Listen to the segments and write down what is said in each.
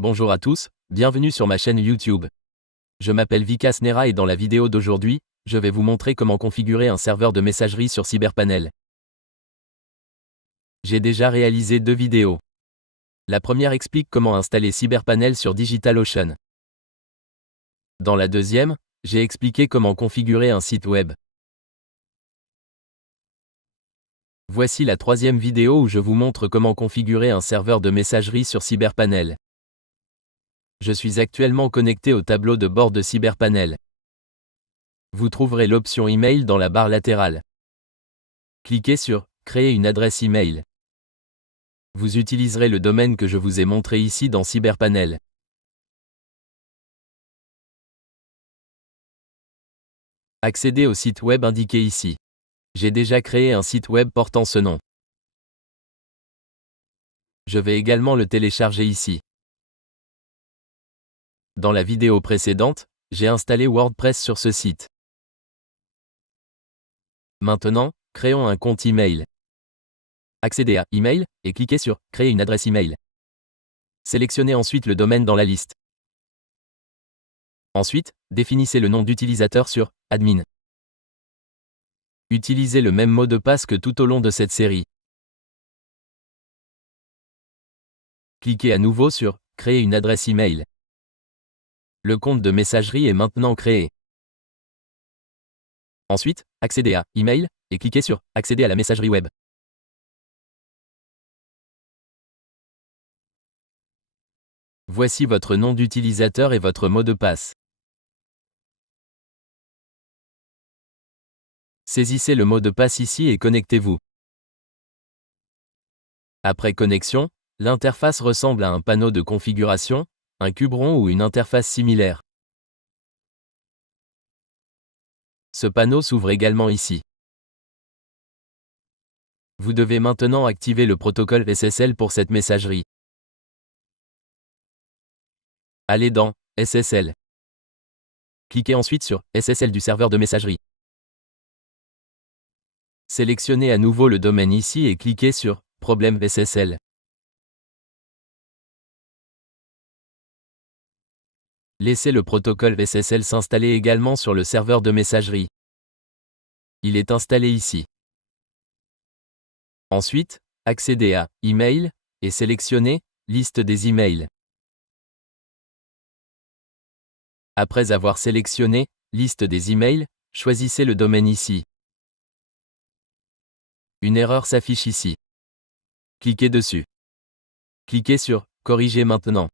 Bonjour à tous, bienvenue sur ma chaîne YouTube. Je m'appelle Vikas Nera et dans la vidéo d'aujourd'hui, je vais vous montrer comment configurer un serveur de messagerie sur Cyberpanel. J'ai déjà réalisé 2 vidéos. La première explique comment installer Cyberpanel sur DigitalOcean. Dans la deuxième, j'ai expliqué comment configurer un site web. Voici la troisième vidéo où je vous montre comment configurer un serveur de messagerie sur Cyberpanel. Je suis actuellement connecté au tableau de bord de Cyberpanel. Vous trouverez l'option email dans la barre latérale. Cliquez sur « Créer une adresse email ». Vous utiliserez le domaine que je vous ai montré ici dans Cyberpanel. Accédez au site web indiqué ici. J'ai déjà créé un site web portant ce nom. Je vais également le télécharger ici. Dans la vidéo précédente, j'ai installé WordPress sur ce site. Maintenant, créons un compte email. Accédez à Email et cliquez sur Créer une adresse email. Sélectionnez ensuite le domaine dans la liste. Ensuite, définissez le nom d'utilisateur sur Admin. Utilisez le même mot de passe que tout au long de cette série. Cliquez à nouveau sur Créer une adresse email. Le compte de messagerie est maintenant créé. Ensuite, accédez à Email et cliquez sur Accéder à la messagerie web. Voici votre nom d'utilisateur et votre mot de passe. Saisissez le mot de passe ici et connectez-vous. Après connexion, l'interface ressemble à un panneau de configuration, un cube rond ou une interface similaire. Ce panneau s'ouvre également ici. Vous devez maintenant activer le protocole SSL pour cette messagerie. Allez dans SSL. Cliquez ensuite sur SSL du serveur de messagerie. Sélectionnez à nouveau le domaine ici et cliquez sur Problème SSL. Laissez le protocole SSL s'installer également sur le serveur de messagerie. Il est installé ici. Ensuite, accédez à Email et sélectionnez Liste des emails. Après avoir sélectionné Liste des emails, choisissez le domaine ici. Une erreur s'affiche ici. Cliquez dessus. Cliquez sur Corriger maintenant.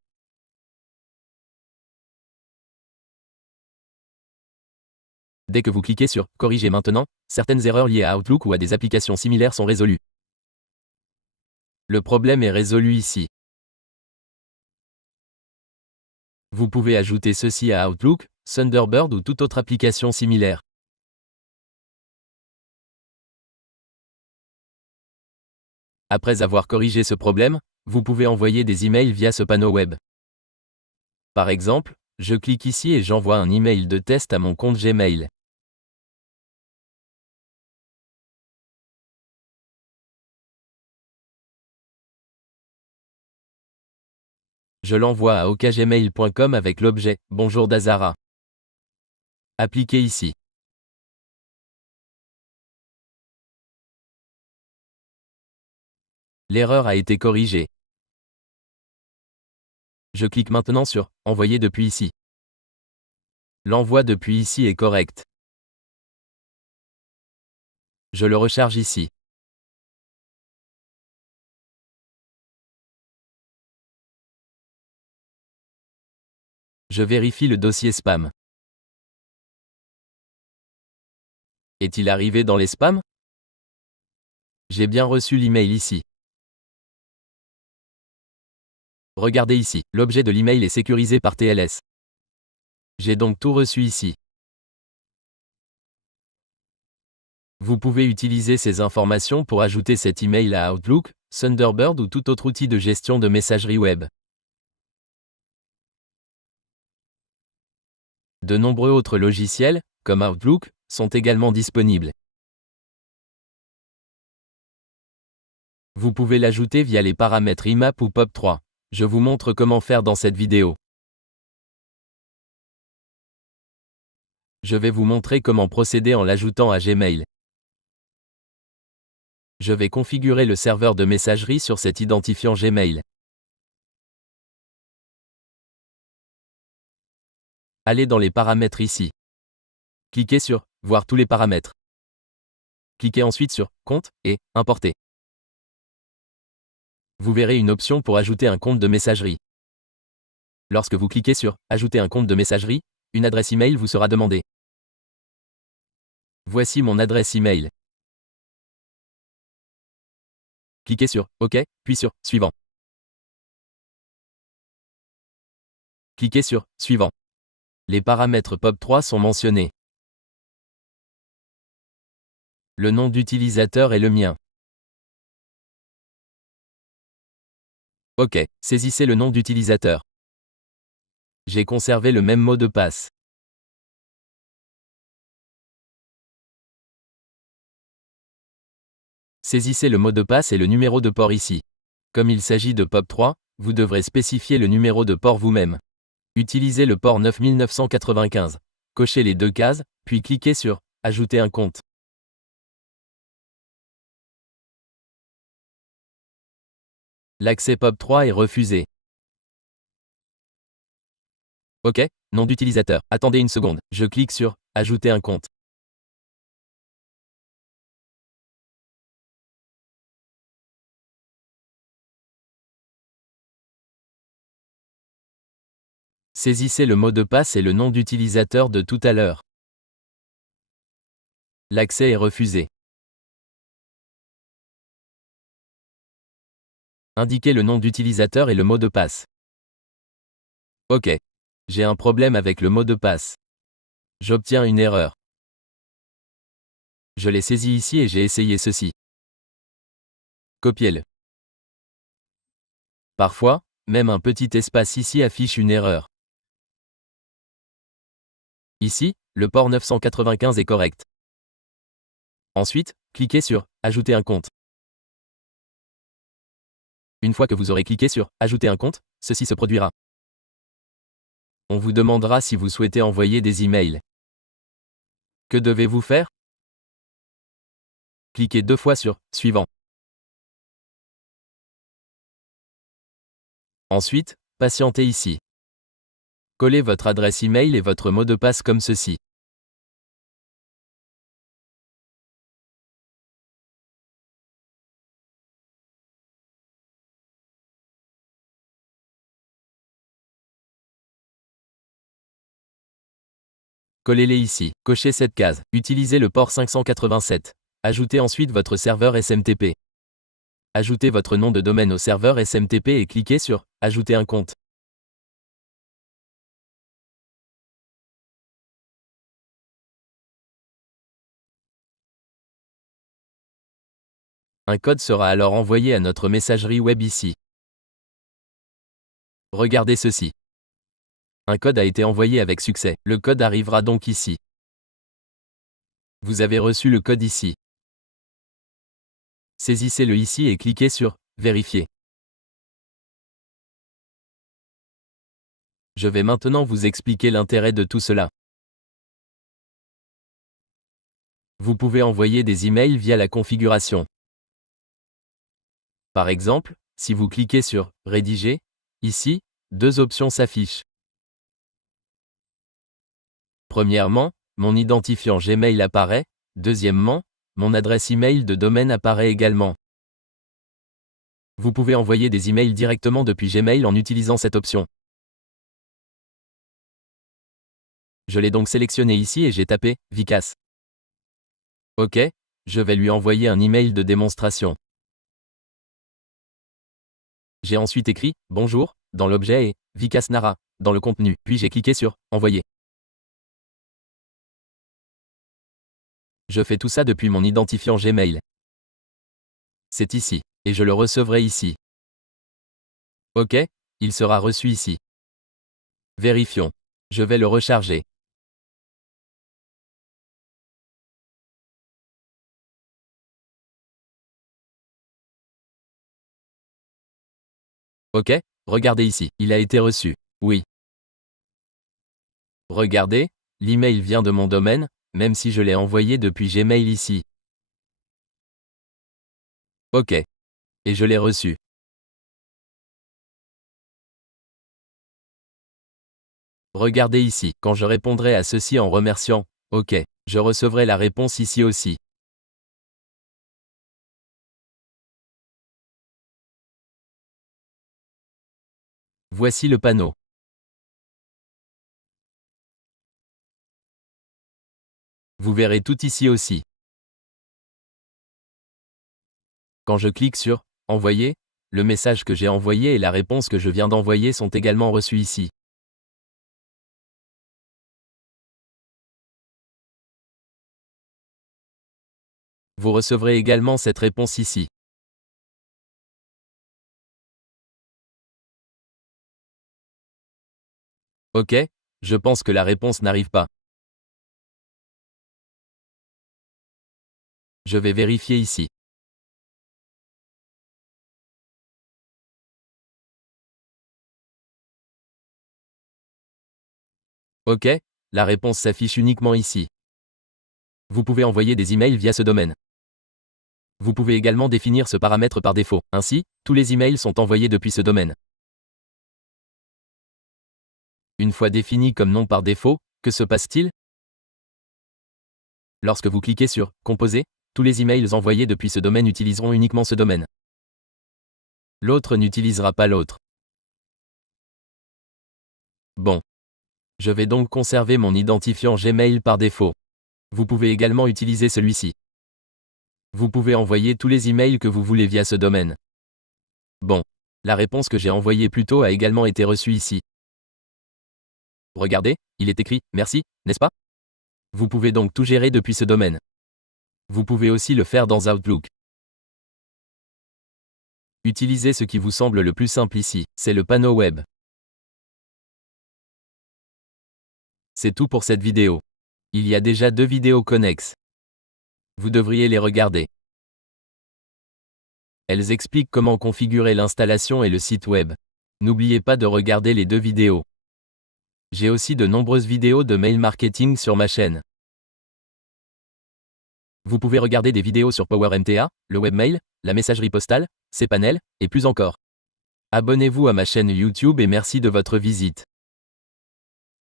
Dès que vous cliquez sur Corriger maintenant, certaines erreurs liées à Outlook ou à des applications similaires sont résolues. Le problème est résolu ici. Vous pouvez ajouter ceci à Outlook, Thunderbird ou toute autre application similaire. Après avoir corrigé ce problème, vous pouvez envoyer des emails via ce panneau web. Par exemple, je clique ici et j'envoie un email de test à mon compte Gmail. Je l'envoie à okgmail.com avec l'objet « Bonjour Dazara ». Appliquez ici. L'erreur a été corrigée. Je clique maintenant sur « Envoyer depuis ici ». L'envoi depuis ici est correct. Je le recharge ici. Je vérifie le dossier spam. Est-il arrivé dans les spams? J'ai bien reçu l'email ici. Regardez ici, l'objet de l'email est sécurisé par TLS. J'ai donc tout reçu ici. Vous pouvez utiliser ces informations pour ajouter cet email à Outlook, Thunderbird ou tout autre outil de gestion de messagerie web. De nombreux autres logiciels, comme Outlook, sont également disponibles. Vous pouvez l'ajouter via les paramètres IMAP ou POP3. Je vous montre comment faire dans cette vidéo. Je vais vous montrer comment procéder en l'ajoutant à Gmail. Je vais configurer le serveur de messagerie sur cet identifiant Gmail. Allez dans les paramètres ici. Cliquez sur « Voir tous les paramètres ». Cliquez ensuite sur « Compte » et « Importer ». Vous verrez une option pour ajouter un compte de messagerie. Lorsque vous cliquez sur « Ajouter un compte de messagerie », une adresse email vous sera demandée. Voici mon adresse email. Cliquez sur « OK », puis sur « Suivant ». Cliquez sur « Suivant ». Les paramètres POP3 sont mentionnés. Le nom d'utilisateur est le mien. OK, saisissez le nom d'utilisateur. J'ai conservé le même mot de passe. Saisissez le mot de passe et le numéro de port ici. Comme il s'agit de POP3, vous devrez spécifier le numéro de port vous-même. Utilisez le port 9995. Cochez les deux cases, puis cliquez sur « Ajouter un compte ». L'accès POP3 est refusé. OK, nom d'utilisateur. Attendez une seconde, je clique sur « Ajouter un compte ». Saisissez le mot de passe et le nom d'utilisateur de tout à l'heure. L'accès est refusé. Indiquez le nom d'utilisateur et le mot de passe. OK. J'ai un problème avec le mot de passe. J'obtiens une erreur. Je l'ai saisi ici et j'ai essayé ceci. Copiez-le. Parfois, même un petit espace ici affiche une erreur. Ici, le port 995 est correct. Ensuite, cliquez sur « Ajouter un compte ». Une fois que vous aurez cliqué sur « Ajouter un compte », ceci se produira. On vous demandera si vous souhaitez envoyer des emails. Que devez-vous faire? Cliquez 2 fois sur « Suivant ». Ensuite, patientez ici. Collez votre adresse email et votre mot de passe comme ceci. Collez-les ici. Cochez cette case. Utilisez le port 587. Ajoutez ensuite votre serveur SMTP. Ajoutez votre nom de domaine au serveur SMTP et cliquez sur « Ajouter un compte ». Un code sera alors envoyé à notre messagerie web ici. Regardez ceci. Un code a été envoyé avec succès. Le code arrivera donc ici. Vous avez reçu le code ici. Saisissez-le ici et cliquez sur « Vérifier ». Je vais maintenant vous expliquer l'intérêt de tout cela. Vous pouvez envoyer des emails via la configuration. Par exemple, si vous cliquez sur « Rédiger », ici, deux options s'affichent. Premièrement, mon identifiant Gmail apparaît. Deuxièmement, mon adresse email de domaine apparaît également. Vous pouvez envoyer des emails directement depuis Gmail en utilisant cette option. Je l'ai donc sélectionné ici et j'ai tapé « Vikas ». OK, je vais lui envoyer un email de démonstration. J'ai ensuite écrit « Bonjour » dans l'objet et « Vikas Nara » dans le contenu, puis j'ai cliqué sur « Envoyer ». Je fais tout ça depuis mon identifiant Gmail. C'est ici, et je le recevrai ici. OK, il sera reçu ici. Vérifions. Je vais le recharger. OK, Regardez ici, il a été reçu. Oui. Regardez, l'email vient de mon domaine, même si je l'ai envoyé depuis Gmail ici. OK. Et je l'ai reçu. Regardez ici, quand je répondrai à ceci en remerciant, OK, je recevrai la réponse ici aussi. Voici le panneau. Vous verrez tout ici aussi. Quand je clique sur « Envoyer », le message que j'ai envoyé et la réponse que je viens d'envoyer sont également reçus ici. Vous recevrez également cette réponse ici. OK, je pense que la réponse n'arrive pas. Je vais vérifier ici. OK, la réponse s'affiche uniquement ici. Vous pouvez envoyer des emails via ce domaine. Vous pouvez également définir ce paramètre par défaut. Ainsi, tous les emails sont envoyés depuis ce domaine. Une fois défini comme nom par défaut, que se passe-t-il? Lorsque vous cliquez sur « Composer », tous les emails envoyés depuis ce domaine utiliseront uniquement ce domaine. L'autre n'utilisera pas l'autre. Bon. Je vais donc conserver mon identifiant Gmail par défaut. Vous pouvez également utiliser celui-ci. Vous pouvez envoyer tous les emails que vous voulez via ce domaine. Bon. La réponse que j'ai envoyée plus tôt a également été reçue ici. Regardez, il est écrit « Merci », n'est-ce pas? Vous pouvez donc tout gérer depuis ce domaine. Vous pouvez aussi le faire dans Outlook. Utilisez ce qui vous semble le plus simple ici, c'est le panneau web. C'est tout pour cette vidéo. Il y a déjà 2 vidéos connexes. Vous devriez les regarder. Elles expliquent comment configurer l'installation et le site web. N'oubliez pas de regarder les 2 vidéos. J'ai aussi de nombreuses vidéos de mail marketing sur ma chaîne. Vous pouvez regarder des vidéos sur PowerMTA, le webmail, la messagerie postale, cPanel, et plus encore. Abonnez-vous à ma chaîne YouTube et merci de votre visite.